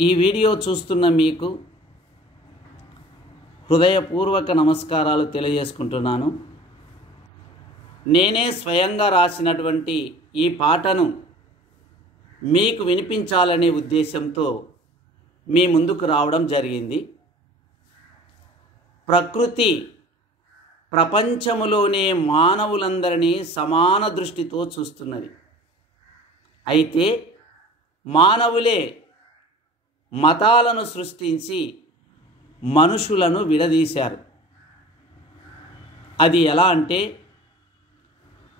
ఈ వీడియో చూస్తున్న మీకు హృదయపూర్వక నమస్కారాలు తెలియజేసుకుంటున్నాను. నేనే స్వయంగా రాసినటువంటి ఈ పాటను మీకు వినిపించాలనే ఉద్దేశంతో మీ ముందుకు రావడం జరిగింది. ప్రకృతి ప్రపంచములోనే మానవులందరినీ సమాన దృష్టితో చూస్తున్నది. అయితే మానవులే మతాలను సృష్టించి మనుషులను విడదీశారు. అది ఎలా అంటే,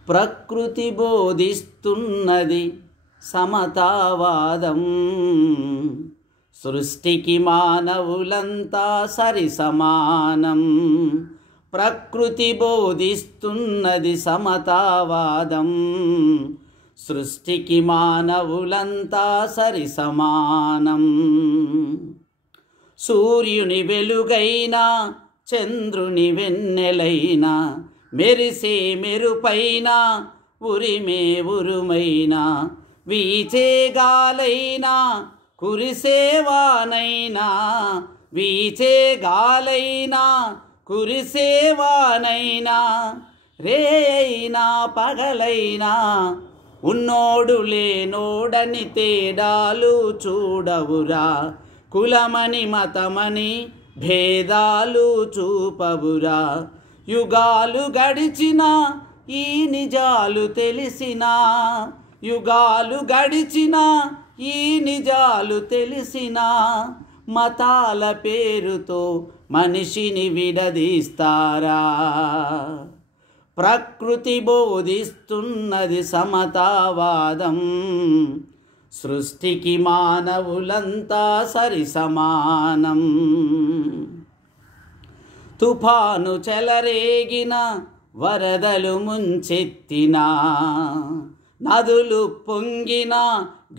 ప్రకృతి బోధిస్తున్నది సమతావాదం, సృష్టికి మానవులంతా సరి సమానం. ప్రకృతి బోధిస్తున్నది సమతావాదం, సృష్టికి మానవులంతా సరి సమానం. సూర్యుని వెలుగైనా చంద్రుని వెన్నెలైనా, మెరిసే మెరుపైనా ఉరిమే ఉరుమైనా, వీచే గాలైనా కురిసే వానైనా, వీచే గాలైనా కురిసే వానైనా, రేయైనా పగలైనా ఉన్నోడు లేనోడని తేడాలు చూడవురా, కులమని మతమని భేదాలు చూపవురా. యుగాలు గడిచినా ఈ నిజాలు తెలిసినా, యుగాలు గడిచినా ఈ నిజాలు తెలిసినా, మతాల పేరుతో మనిషిని విడదీస్తారా. ప్రకృతి బోధిస్తున్నది సమతావాదం, సృష్టికి మానవులంతా సరి సమానం. తుఫాను చెలరేగిన, వరదలు ముంచెత్తిన, నదులు పొంగిన,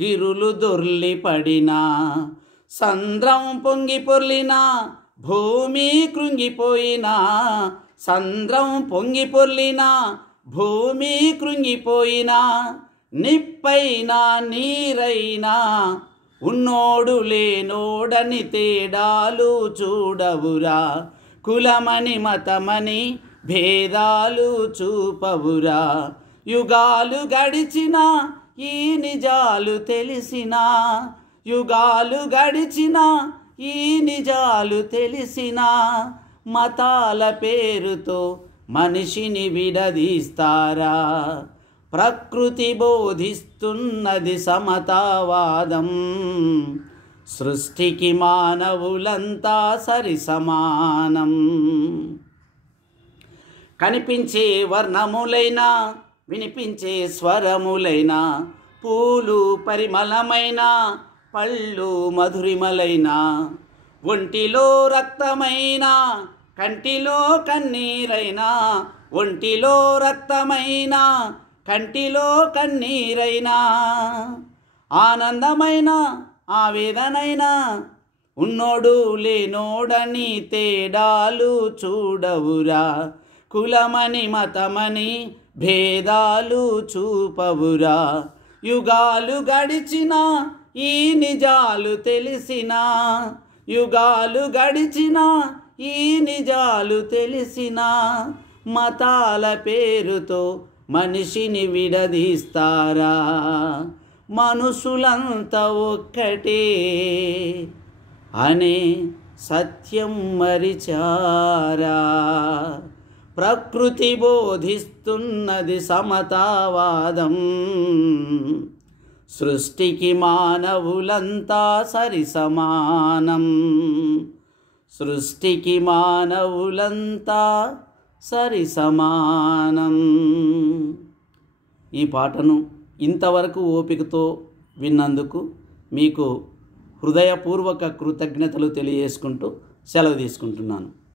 గిరులు దొర్లిపడిన, సంద్రం పొంగి పొర్లిన, భూమి కృంగిపోయిన, సంద్రం పొంగి పొర్లిన, భూమి కృంగిపోయినా, నిప్పైనా నీరైనా ఉన్నోడు లేనోడని తేడాలు చూడవురా, కులమని మతమని భేదాలు చూపవురా. యుగాలు గడిచినా ఈ నిజాలు తెలిసినా, యుగాలు గడిచినా ఈ నిజాలు తెలిసినా, మతాల పేరుతో మనిషిని విడదీస్తారా. ప్రకృతి బోధిస్తున్నది సమతావాదం, సృష్టికి మానవులంతా సరి సమానం. కనిపించే వర్ణములైనా, వినిపించే స్వరములైనా, పూలు పరిమళమైన, పళ్ళు మధురిమలైనా, ఒంటిలో రక్తమైన, కంటిలో కన్నీరైనా, ఒంటిలో రక్తమైన, కంటిలో కన్నీరైనా, ఆనందమైన ఆవేదనైనా ఉన్నోడు లేనోడని తేడాలు చూడవురా, కులమని మతమని భేదాలు చూపవురా. యుగాలు గడిచినా ఈ నిజాలు తెలిసినా, యుగాలు గడిచినా ఈ నిజాలు తెలిసినా, మతాల పేరుతో మనిషిని విడదీస్తారా. మనుషులంతా ఒక్కటే అనే సత్యం మరిచారా. ప్రకృతి బోధిస్తున్నది సమతావాదం, సృష్టికి మానవులంతా సరి సమానం, సృష్టికి మానవులంతా సరి సమానం. ఈ పాటను ఇంతవరకు ఓపికతో విన్నందుకు మీకు హృదయపూర్వక కృతజ్ఞతలు తెలియజేసుకుంటూ సెలవు తీసుకుంటున్నాను.